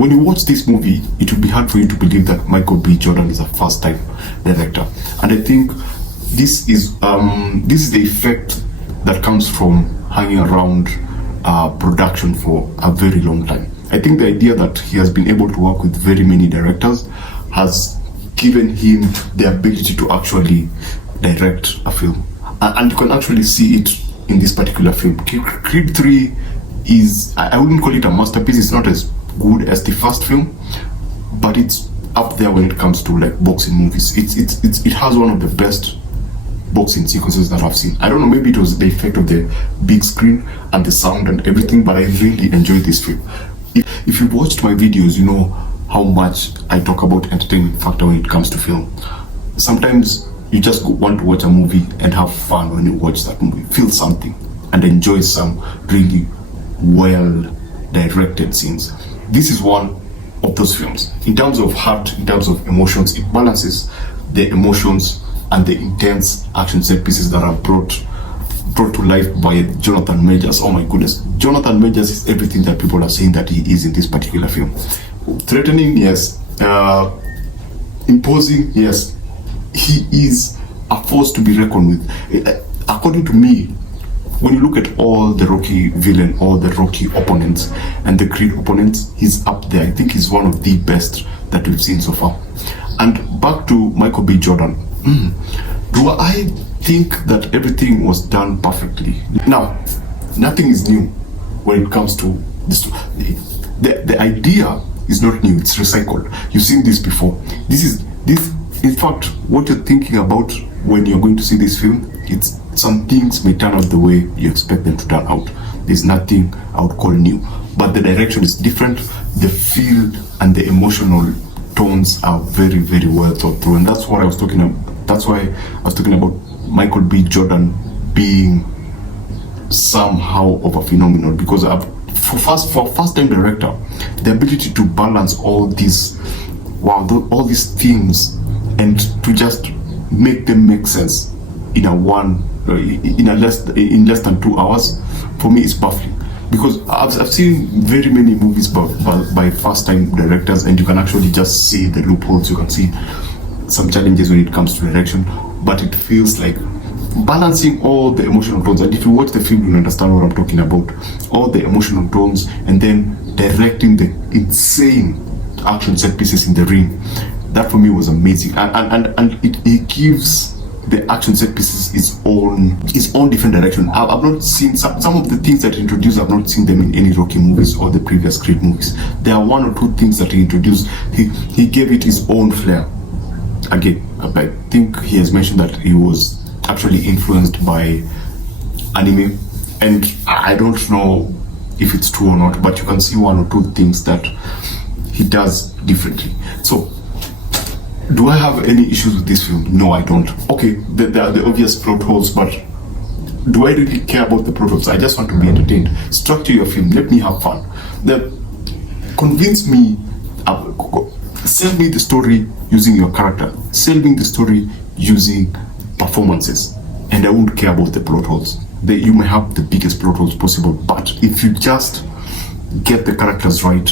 when you watch this movie, it will be hard for you to believe that Michael B. Jordan is a first-time director. And I think this is the effect that comes from hanging around production for a very long time. I think the idea that he has been able to work with very many directors has given him the ability to actually direct a film. And you can actually see it in this particular film. Creed 3 is, I wouldn't call it a masterpiece. It's not as good as the first film, but it's up there when it comes to like boxing movies. It has one of the best boxing sequences that I've seen. I don't know, maybe it was the effect of the big screen and the sound and everything, but I really enjoyed this film. If you've watched my videos, you know how much I talk about entertainment factor when it comes to film. Sometimes you just want to watch a movie and have fun when you watch that movie, feel something and enjoy some really well directed scenes. This is one of those films. In terms of heart, in terms of emotions, it balances the emotions and the intense action set pieces that are brought to life by Jonathan Majors. Oh my goodness, Jonathan Majors is everything that people are saying that he is in this particular film. Threatening, yes. Imposing, yes. He is a force to be reckoned with. According to me, when you look at all the Rocky villain, all the Rocky opponents and the Creed opponents, he's up there. I think he's one of the best that we've seen so far. And back to Michael B. Jordan. Do I think that everything was done perfectly? Now, nothing is new when it comes to this. The idea is not new, it's recycled. You've seen this before. This in fact, what you're thinking about when you're going to see this film, it's some things may turn out the way you expect them to turn out. There's nothing I would call new, but the direction is different. The feel and the emotional tones are very, very well thought through, and that's what I was talking about. That's why I was talking about Michael B. Jordan being somehow of a phenomenon, because for first-time director, the ability to balance all these themes and to just make them make sense in less than 2 hours, for me is baffling. Because I've seen very many movies by first-time directors, and you can actually just see the loopholes. You can see some challenges when it comes to direction, but it feels like balancing all the emotional tones. And if you watch the film, you'll understand what I'm talking about. All the emotional tones, and then directing the insane action set pieces in the ring. That for me was amazing, and it gives the action set pieces its own different direction. I've not seen some of the things that he introduced. I've not seen them in any Rocky movies or the previous Creed movies. There are one or two things that he introduced. He gave it his own flair. Again, I think he has mentioned that he was actually influenced by anime, and I don't know if it's true or not, but you can see one or two things that he does differently. So, do I have any issues with this film? No, I don't. Okay, there are the obvious plot holes, but do I really care about the plot holes? I just want to be entertained. Structure your film, let me have fun. Convince me, sell me the story using your character, sell me the story using performances, and I won't care about the plot holes. You may have the biggest plot holes possible, but if you just get the characters right,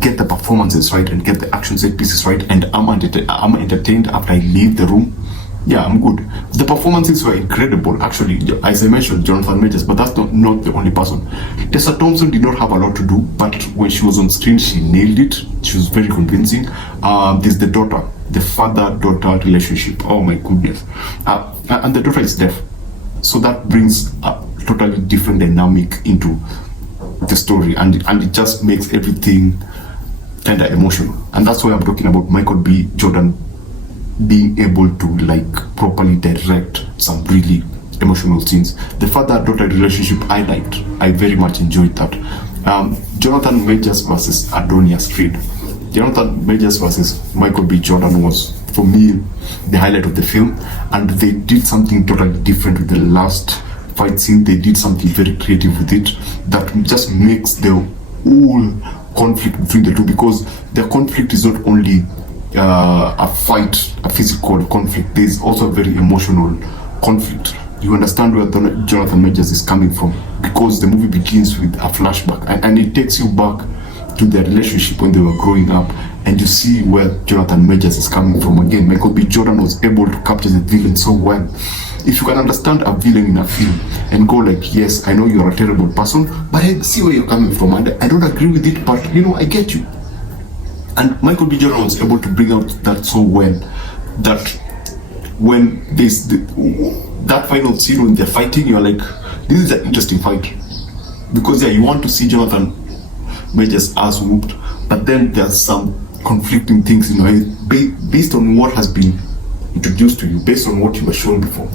get the performances right, and get the action set pieces right, and I'm entertained after I leave the room, yeah, I'm good. The performances were incredible, actually. As I mentioned, Jonathan Majors, but that's not the only person. Tessa Thompson did not have a lot to do, but when she was on screen, she nailed it. She was very convincing. There's the daughter, the father-daughter relationship. Oh my goodness. And the daughter is deaf, so that brings a totally different dynamic into the story, and it just makes everything kind of emotional. And that's why I'm talking about Michael B. Jordan being able to like properly direct some really emotional scenes. The father-daughter relationship I liked. I very much enjoyed that. Jonathan Majors versus Adonis Creed. Jonathan Majors versus Michael B. Jordan was, for me, the highlight of the film, and they did something totally different with the last fight scene. They did something very creative with it that just makes the whole conflict between the two, because the conflict is not only a fight, a physical conflict, there's also a very emotional conflict. You understand where Jonathan Majors is coming from, because the movie begins with a flashback, and it takes you back to their relationship when they were growing up, and you see where Jonathan Majors is coming from. Again, Michael B. Jordan was able to capture the villain so well. If you can understand a villain in a film and go like, yes, I know you're a terrible person, but I see where you're coming from, and I don't agree with it, but you know, I get you. And Michael B. Jordan was able to bring out that so well, that when there's that final scene when they're fighting, you're like, this is an interesting fight. Because you want to see Jonathan Majors' ass whooped, but then there's some conflicting things in your head based on what has been introduced to you, based on what you were shown before.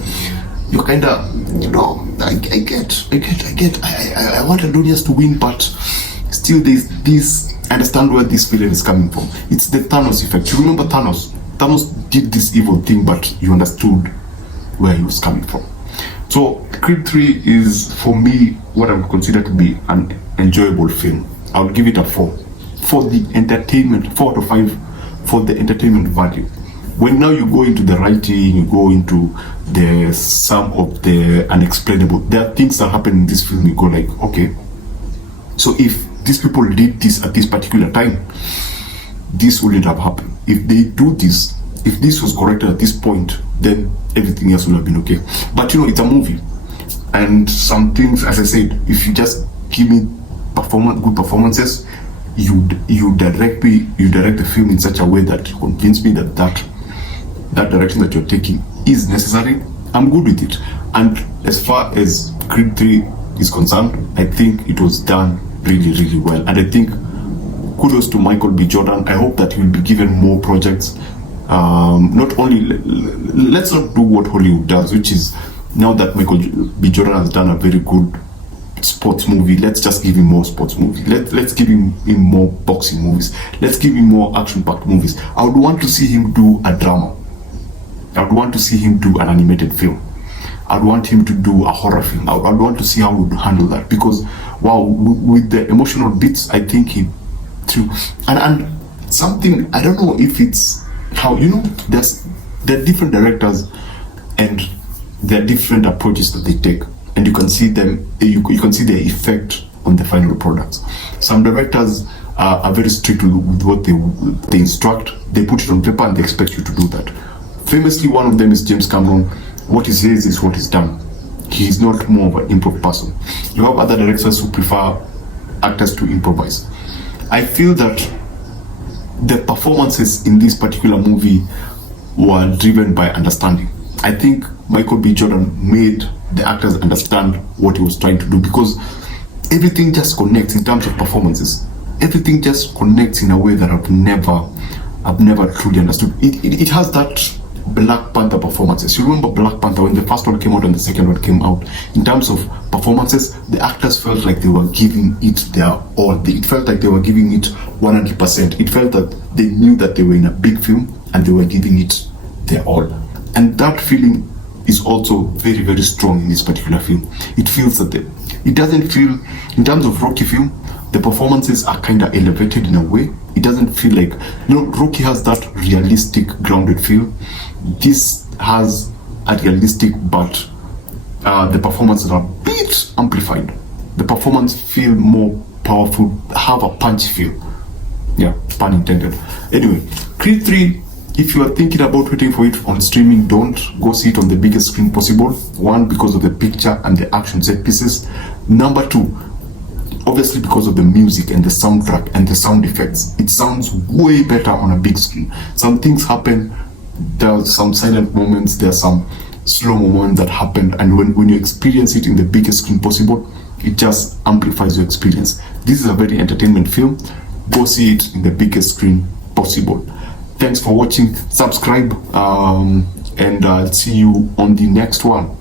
You're kind of, you know, I get. I want Adonis to win, but still there's this, I understand where this villain is coming from. It's the Thanos effect. You remember Thanos? Thanos did this evil thing, but you understood where he was coming from. So Creed 3 is, for me, what I would consider to be an enjoyable film. I would give it a 4 for the entertainment, 4 out of 5 for the entertainment value. When now you go into the writing, you go into the some of the unexplainable, there are things that happen in this film, you go like, okay, so if these people did this at this particular time, this wouldn't have happened. If they do this, if this was corrected at this point, then everything else would have been okay. But you know, it's a movie, and some things, as I said, if you just give me good performances, you direct the film in such a way that you convince me that that direction that you're taking is necessary, I'm good with it. And as far as Creed 3 is concerned, I think it was done really, really well. And I think kudos to Michael B. Jordan. I hope that he will be given more projects. Not only, let's not do what Hollywood does, which is, now that Michael B. Jordan has done a very good sports movie, let's just give him more sports movies. Let's give him more boxing movies. Let's give him more action-packed movies. I would want to see him do a drama. I would want to see him do an animated film. I'd want him to do a horror film. I'd want to see how he would handle that, because wow, with the emotional bits, I think he threw. And something, I don't know if it's how, you know, there are different directors and there are different approaches that they take, and you can see them, you can see their effect on the final products. Some directors are very strict with what they instruct. They put it on paper and they expect you to do that. Famously, one of them is James Cameron. What he says is what is done. He is not more of an improv person. You have other directors who prefer actors to improvise. I feel that the performances in this particular movie were driven by understanding. I think Michael B. Jordan made the actors understand what he was trying to do, because everything just connects in terms of performances. Everything just connects in a way that I've never truly understood. It has that Black Panther performances. You remember Black Panther, when the first one came out and the second one came out, in terms of performances, the actors felt like they were giving it their all. It felt like they were giving it 100%. It felt that they knew that they were in a big film and they were giving it their all. And that feeling is also very, very strong in this particular film. It feels that it doesn't feel, in terms of Rocky film, the performances are kind of elevated in a way. It doesn't feel like, you know, Rocky has that realistic, grounded feel. This has a realistic, but the performances are a bit amplified. The performance feel more powerful, have a punch feel. Yeah, pun intended. Anyway, Creed 3, if you are thinking about waiting for it on streaming, don't go see it on the biggest screen possible. One, because of the picture and the action set pieces. Number two, obviously because of the music and the soundtrack and the sound effects. It sounds way better on a big screen. Some things happen, there are some silent moments, there are some slow moments that happen, and when you experience it in the biggest screen possible, it just amplifies your experience. This is a very entertainment film. Go see it in the biggest screen possible. Thanks for watching. Subscribe, and I'll see you on the next one.